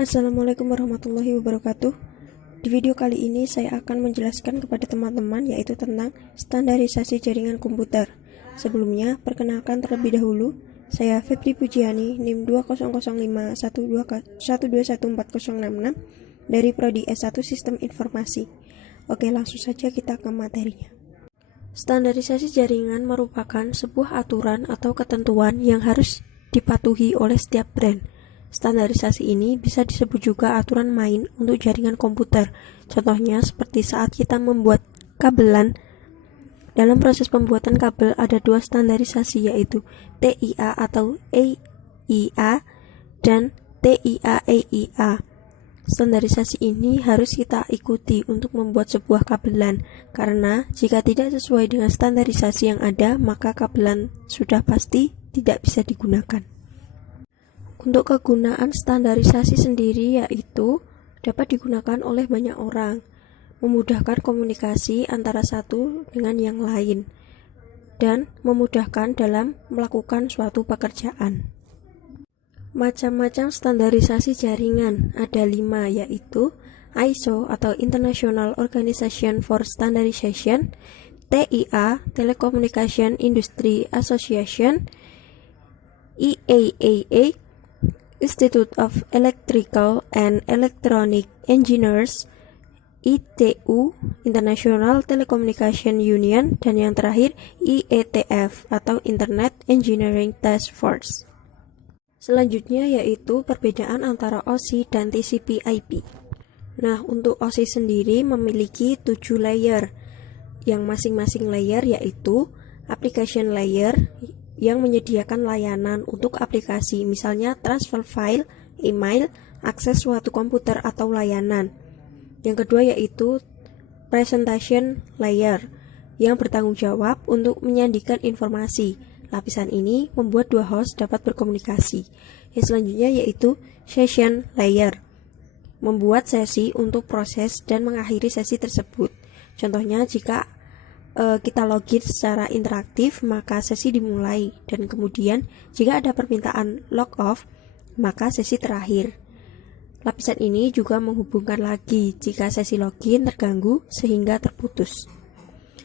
Assalamualaikum warahmatullahi wabarakatuh. Di video kali ini saya akan menjelaskan kepada teman-teman yaitu tentang standarisasi jaringan komputer. Sebelumnya, perkenalkan terlebih dahulu, saya Febri Pujiani, NIM 200512121406 dari Prodi S1 Sistem Informasi. Oke, langsung saja kita ke materinya. Standarisasi jaringan merupakan sebuah aturan atau ketentuan yang harus dipatuhi oleh setiap brand. Standarisasi ini bisa disebut juga aturan main untuk jaringan komputer. Contohnya seperti saat kita membuat kabelan. Dalam proses pembuatan kabel ada dua standarisasi yaitu TIA atau EIA dan TIA-EIA. Standarisasi ini harus kita ikuti untuk membuat sebuah kabelan, karena jika tidak sesuai dengan standarisasi yang ada, maka kabelan sudah pasti tidak bisa digunakan. Untuk kegunaan standarisasi sendiri yaitu dapat digunakan oleh banyak orang, memudahkan komunikasi antara satu dengan yang lain, dan memudahkan dalam melakukan suatu pekerjaan. Macam-macam standarisasi jaringan ada 5 yaitu ISO atau International Organization for Standardization, TIA Telecommunication Industry Association, IAAA Institute of Electrical and Electronic Engineers, ITU International Telecommunication Union, dan yang terakhir IETF atau Internet Engineering Task Force. Selanjutnya yaitu perbedaan antara OSI dan TCP/IP. Nah, untuk OSI sendiri memiliki 7 layer, yang masing-masing layer yaitu application layer yang menyediakan layanan untuk aplikasi, misalnya transfer file, email, akses suatu komputer atau layanan. Yang kedua yaitu presentation layer yang bertanggung jawab untuk menyajikan informasi. Lapisan ini membuat dua host dapat berkomunikasi. Yang selanjutnya yaitu session layer, membuat sesi untuk proses dan mengakhiri sesi tersebut. Contohnya jika kita login secara interaktif, maka sesi dimulai, dan kemudian jika ada permintaan log off, maka sesi terakhir. Lapisan ini juga menghubungkan lagi jika sesi login terganggu sehingga terputus.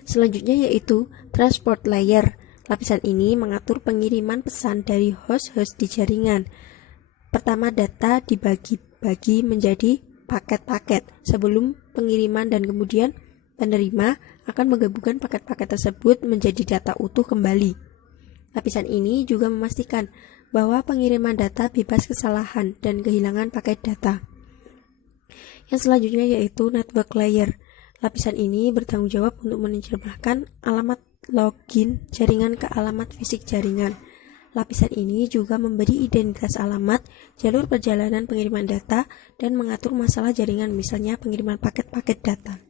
Selanjutnya yaitu transport layer. Lapisan ini mengatur pengiriman pesan dari host-host di jaringan. Pertama, data dibagi-bagi menjadi paket-paket sebelum pengiriman, dan kemudian penerima akan menggabungkan paket-paket tersebut menjadi data utuh kembali. Lapisan ini juga memastikan bahwa pengiriman data bebas kesalahan dan kehilangan paket data. Yang selanjutnya yaitu network layer. Lapisan ini bertanggung jawab untuk menerjemahkan alamat login jaringan ke alamat fisik jaringan. Lapisan ini juga memberi identitas alamat, jalur perjalanan pengiriman data, dan mengatur masalah jaringan, misalnya pengiriman paket-paket data.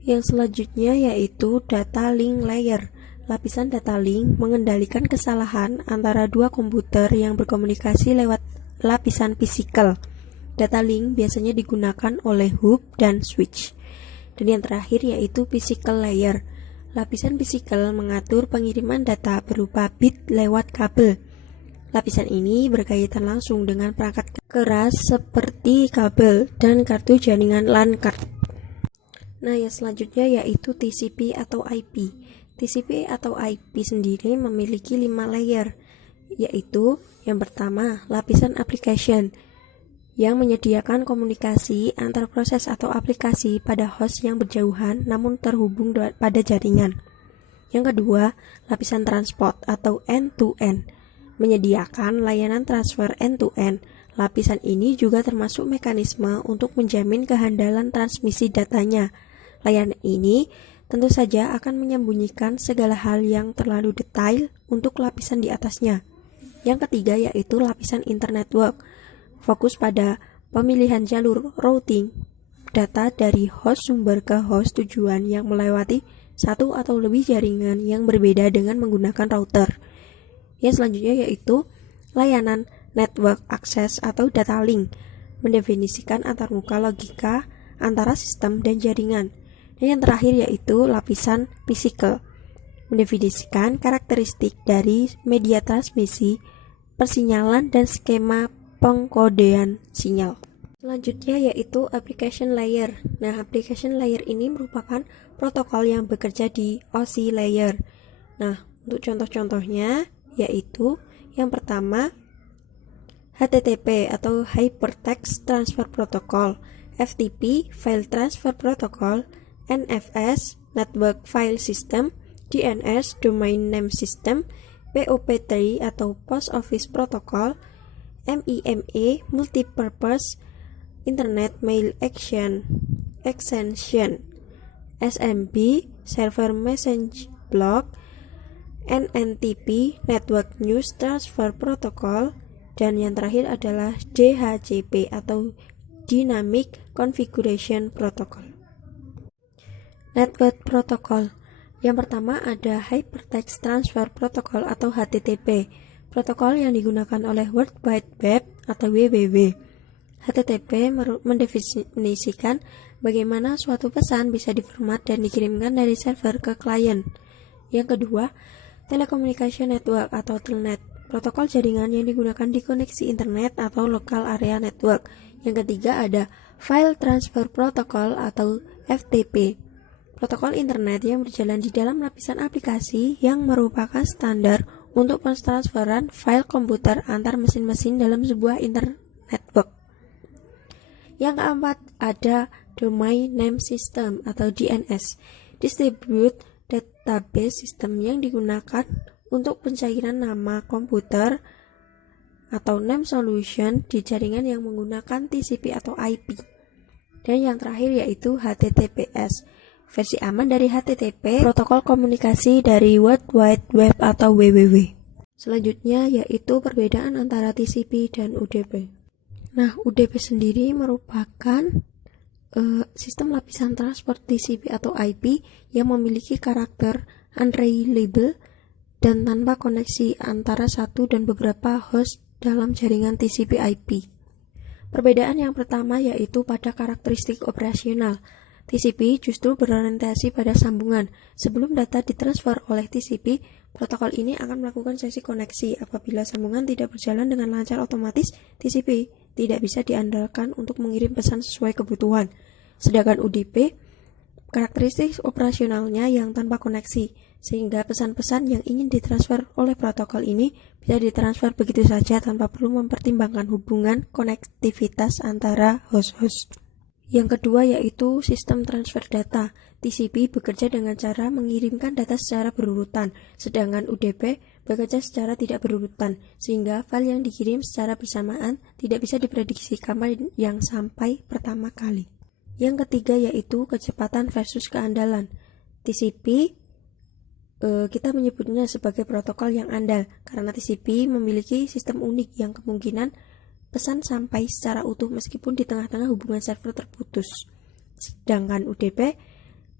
Yang selanjutnya yaitu data link layer. Lapisan data link mengendalikan kesalahan antara dua komputer yang berkomunikasi lewat lapisan fisikal. Data link biasanya digunakan oleh hub dan switch. Dan yang terakhir yaitu physical layer. Lapisan fisikal mengatur pengiriman data berupa bit lewat kabel. Lapisan ini berkaitan langsung dengan perangkat keras seperti kabel dan kartu jaringan LAN card. Nah, yang selanjutnya yaitu TCP atau IP. TCP atau IP sendiri memiliki 5 layer, yaitu yang pertama, lapisan application yang menyediakan komunikasi antar proses atau aplikasi pada host yang berjauhan namun terhubung pada jaringan. Yang kedua, lapisan transport atau end-to-end menyediakan layanan transfer end-to-end. Lapisan ini juga termasuk mekanisme untuk menjamin kehandalan transmisi datanya. Layanan ini tentu saja akan menyembunyikan segala hal yang terlalu detail untuk lapisan di atasnya. Yang ketiga yaitu lapisan internetwork, fokus pada pemilihan jalur routing data dari host sumber ke host tujuan yang melewati satu atau lebih jaringan yang berbeda dengan menggunakan router. Yang selanjutnya yaitu layanan network access atau data link, mendefinisikan antarmuka logika antara sistem dan jaringan. Dan yang terakhir yaitu lapisan physical, mendefinisikan karakteristik dari media transmisi, persinyalan, dan skema pengkodean sinyal. Selanjutnya yaitu application layer. Nah, application layer ini merupakan protokol yang bekerja di OSI layer. Nah, untuk contoh-contohnya yaitu yang pertama HTTP atau Hypertext Transfer Protocol, FTP File Transfer Protocol, NFS Network File System, DNS Domain Name System, POP3 atau Post Office Protocol, MIME Multipurpose Internet Mail Extension, SMB Server Message Block, NNTP Network News Transfer Protocol, dan yang terakhir adalah DHCP atau Dynamic Configuration Protocol. Network Protocol. Yang pertama ada Hypertext Transfer Protocol atau HTTP, protokol yang digunakan oleh World Wide Web atau WWW. HTTP mendefinisikan bagaimana suatu pesan bisa diformat dan dikirimkan dari server ke klien. Yang kedua, Telecommunication Network atau Telnet, protokol jaringan yang digunakan di koneksi internet atau Local Area Network. Yang ketiga ada File Transfer Protocol atau FTP, protokol internet yang berjalan di dalam lapisan aplikasi yang merupakan standar untuk pentransferan file komputer antar mesin-mesin dalam sebuah internet network. Yang keempat ada Domain Name System atau DNS, Distributed Database System yang digunakan untuk pencairan nama komputer atau name solution di jaringan yang menggunakan TCP atau IP. Dan yang terakhir yaitu HTTPS, versi aman dari HTTP, protokol komunikasi dari World Wide Web atau WWW. Selanjutnya yaitu perbedaan antara TCP dan UDP. Nah, UDP sendiri merupakan sistem lapisan transport TCP atau IP yang memiliki karakter unreliable dan tanpa koneksi antara satu dan beberapa host dalam jaringan TCP IP. Perbedaan yang pertama yaitu pada karakteristik operasional. TCP justru berorientasi pada sambungan. Sebelum data ditransfer oleh TCP, protokol ini akan melakukan sesi koneksi. Apabila sambungan tidak berjalan dengan lancar, otomatis TCP tidak bisa diandalkan untuk mengirim pesan sesuai kebutuhan. Sedangkan UDP, karakteristik operasionalnya yang tanpa koneksi, sehingga pesan-pesan yang ingin ditransfer oleh protokol ini bisa ditransfer begitu saja tanpa perlu mempertimbangkan hubungan konektivitas antara host-host. Yang kedua yaitu sistem transfer data. TCP bekerja dengan cara mengirimkan data secara berurutan, sedangkan UDP bekerja secara tidak berurutan, sehingga file yang dikirim secara bersamaan tidak bisa diprediksi kapan yang sampai pertama kali. Yang ketiga yaitu kecepatan versus keandalan. TCP kita menyebutnya sebagai protokol yang andal, karena TCP memiliki sistem unik yang kemungkinan pesan sampai secara utuh meskipun di tengah-tengah hubungan server terputus. Sedangkan UDP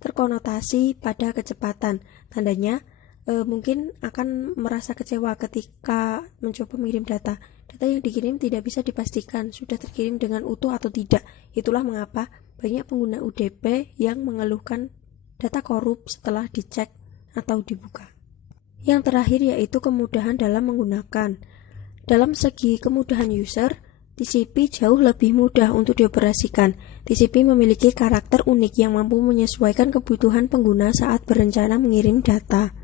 terkonotasi pada kecepatan. Tandanya mungkin akan merasa kecewa ketika mencoba mengirim data. Data yang dikirim tidak bisa dipastikan sudah terkirim dengan utuh atau tidak. Itulah mengapa banyak pengguna UDP yang mengeluhkan data korup setelah dicek atau dibuka. Yang terakhir yaitu kemudahan dalam menggunakan. Dalam segi kemudahan user, TCP jauh lebih mudah untuk dioperasikan. TCP memiliki karakter unik yang mampu menyesuaikan kebutuhan pengguna saat berencana mengirim data.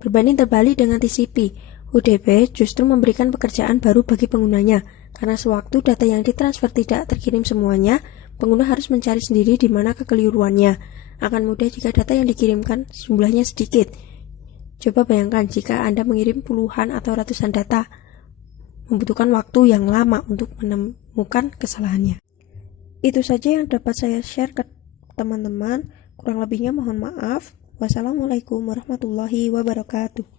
Berbanding terbalik dengan TCP, UDP justru memberikan pekerjaan baru bagi penggunanya, karena sewaktu data yang ditransfer tidak terkirim semuanya, pengguna harus mencari sendiri di mana kekeliruannya. Akan mudah jika data yang dikirimkan jumlahnya sedikit. Coba bayangkan jika Anda mengirim puluhan atau ratusan data, membutuhkan waktu yang lama untuk menemukan kesalahannya. Itu saja yang dapat saya share ke teman-teman. Kurang lebihnya mohon maaf. Wassalamualaikum warahmatullahi wabarakatuh.